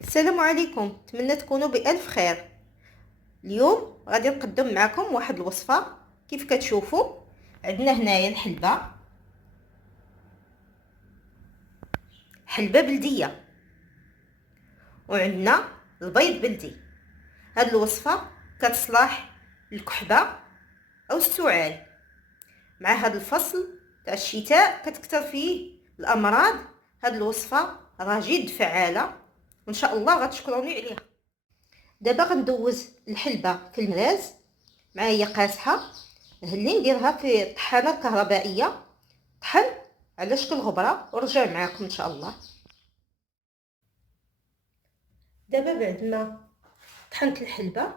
السلام عليكم، نتمنى تكونوا بألف خير. اليوم غادي نقدم معكم واحد الوصفة. كيف كتشوفوا عندنا هنايا حلبة بلدية، وعندنا البيض بلدي. هاد الوصفة كتصلح للكحبة او السعال. مع هاد الفصل تاع الشتاء كتكثر فيه الامراض. هاد الوصفة راه جد فعالة، وان شاء الله غتشكروني عليها. دابا غندوز الحلبة في المراز. معايا قاسحة هلي نديرها في الطحانة الكهربائية، طحن على شكل غبرة ورجع معاكم ان شاء الله. دابا بعد ما طحنت الحلبة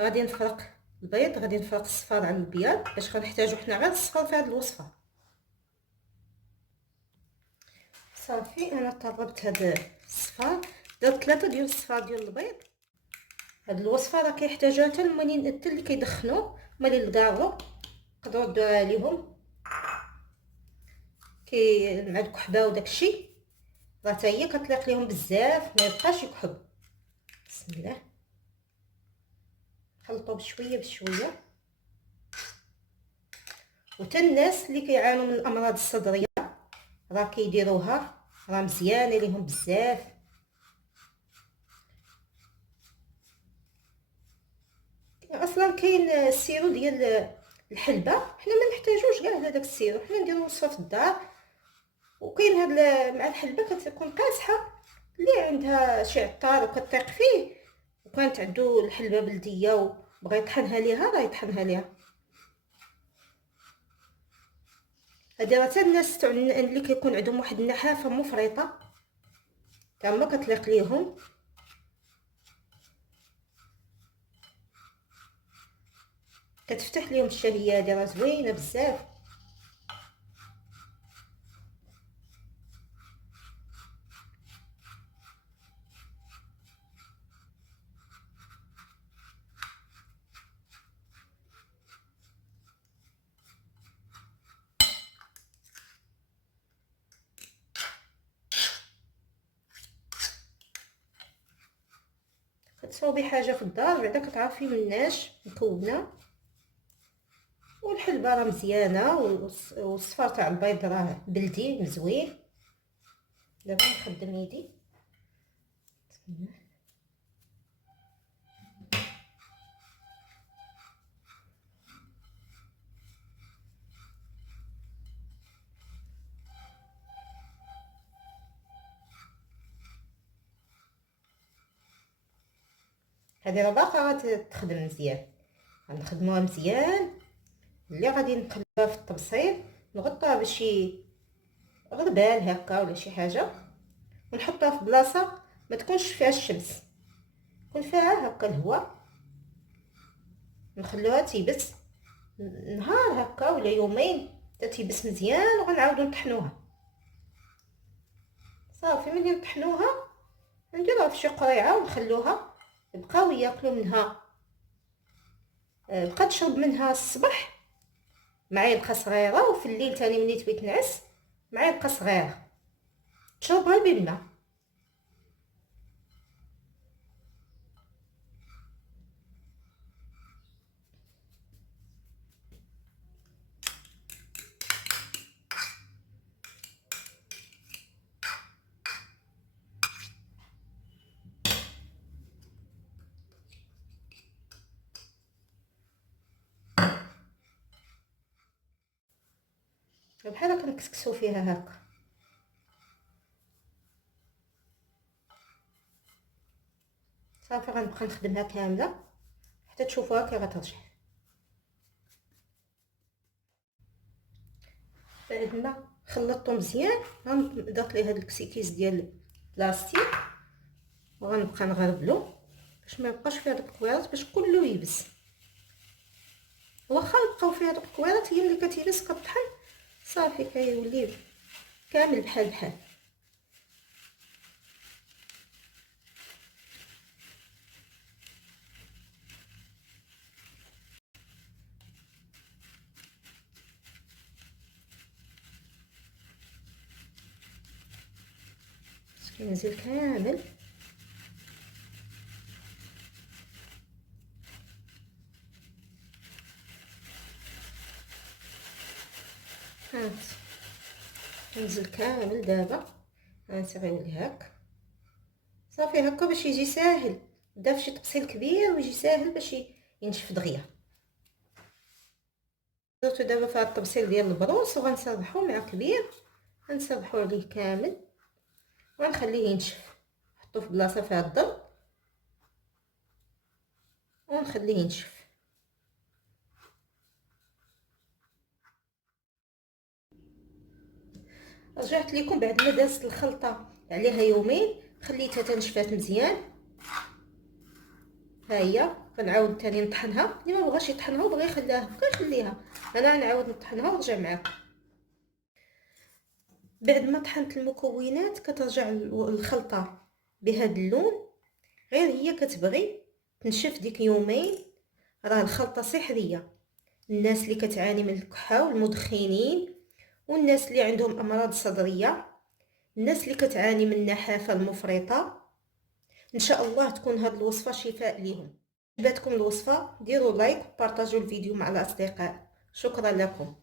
غادي نفرق البيض، غادي نفرق الصفار على الابيض باش غنحتاجو حنا غير الصفار في هذه الوصفة. صافي انا طربت هاد الصفار، درت 3 ديال الصفار ديال البيض. هاد الوصفه راه كيحتاجوها حتى اللي كيدخنوا، ملي الكاغو نقدروا نديروها عليهم مع الكحبه وداكشي، راه حتى هي كتليق ليهم بزاف، ما يبقاش يكحب. بسم الله، نخلطوا بشويه بشويه. وتا الناس اللي كيعانوا من الامراض الصدريه راه كيديروها، راه مزيانه ليهم بزاف. اصلا كاين السيرو ديال الحلبه، حنا ما نحتاجوش كاع هذاك السيرو، حنا نديرو وصفه في الدار. وكاين هاد مع الحلبه كتكون قاصحه، اللي عندها شي عطار وكتيق فيه وكانت عنده الحلبه بلديه وبغى يطحنها ليها راه يطحنها ليها. هادي راه حتى الناس تاع اللي كيكون عندهم واحد النحافه مفرطه تما كتليق ليهم. كتفتح ليهم الشهيه، هادي راه زوينه بزاف. كتصوبي حاجه في الدار بعدا كتعرفي مناش مكونه. والحلبه راه مزيانه والصفار تاع البيض راه بلدي مزوين. دابا نخدم يدي. هذه راه باقا غتخدم مزيان، غنخدموها مزيان. اللي غادي نقلبها في الطبسيل نغطيها بشي غربال هكا ولا شي حاجه، ونحطها في بلاصه ما تكونش فيها الشمس، يكون فيها هكا الهواء. نخلوها تيبس نهار هكا ولا يومين حتى تيبس مزيان، وغنعاودو نطحنوها. صافي ملي نطحنوها نديروها في شي قريعه ونخلوها بقاو ياكلوا منها. بقى تشرب منها الصباح معلقه صغيره، وفي الليل تاني ملي تبي تنعس معلقه صغيره تشربها بالماء. بحال كنكسكسو فيها هكا. صافي غنبقى نخدمها كامله حتى تشوفوها كي غترجع. بعد ما خلطته مزيان درت ليه هاد الكسيكيز ديال البلاستيك، وغنبقى نغربلو باش ما يبقاش فيه هاد الكويرات، باش كله يبس. واخا يبقاو فيه هاد الكويرات هي ملي كتيبس كطحن صافي كيولي كامل بحال بحال. كينزل كامل ننزل كامل دابا، غنسغيولي هاك صافي هكا باش يجي ساهل. بدا فشي تقصيل كبير ويجي ساهل باش ينشف دغيا. درتو دابا في هاد الطبسيل ديال البروس وغنسربحو مع كبير، غنسربحو عليه كامل وغنخليه ينشف. نحطو في بلاصه فيها الظل ونخليه ينشف. رجعت لكم بعد ما دازت الخلطه عليها يومين، خليتها تنشفات مزيان. ها هي غنعاود ثاني نطحنها. اللي ما بغاش يطحنها وبغى يخليها هكا يخليها، انا غنعاود نطحنها ونرجع معاكم. بعد ما طحنت المكونات كترجع الخلطه بهذا اللون. غير هي كتبغي تنشف ديك يومين. راه الخلطه سحريه. الناس اللي كتعاني من الكحه والمدخنين، والناس اللي عندهم امراض صدريه، الناس اللي كتعاني من النحافه المفرطه، ان شاء الله تكون هذه الوصفه شفاء ليهم. عجبتكم الوصفه ديروا لايك وبارطاجوا الفيديو مع الاصدقاء. شكرا لكم.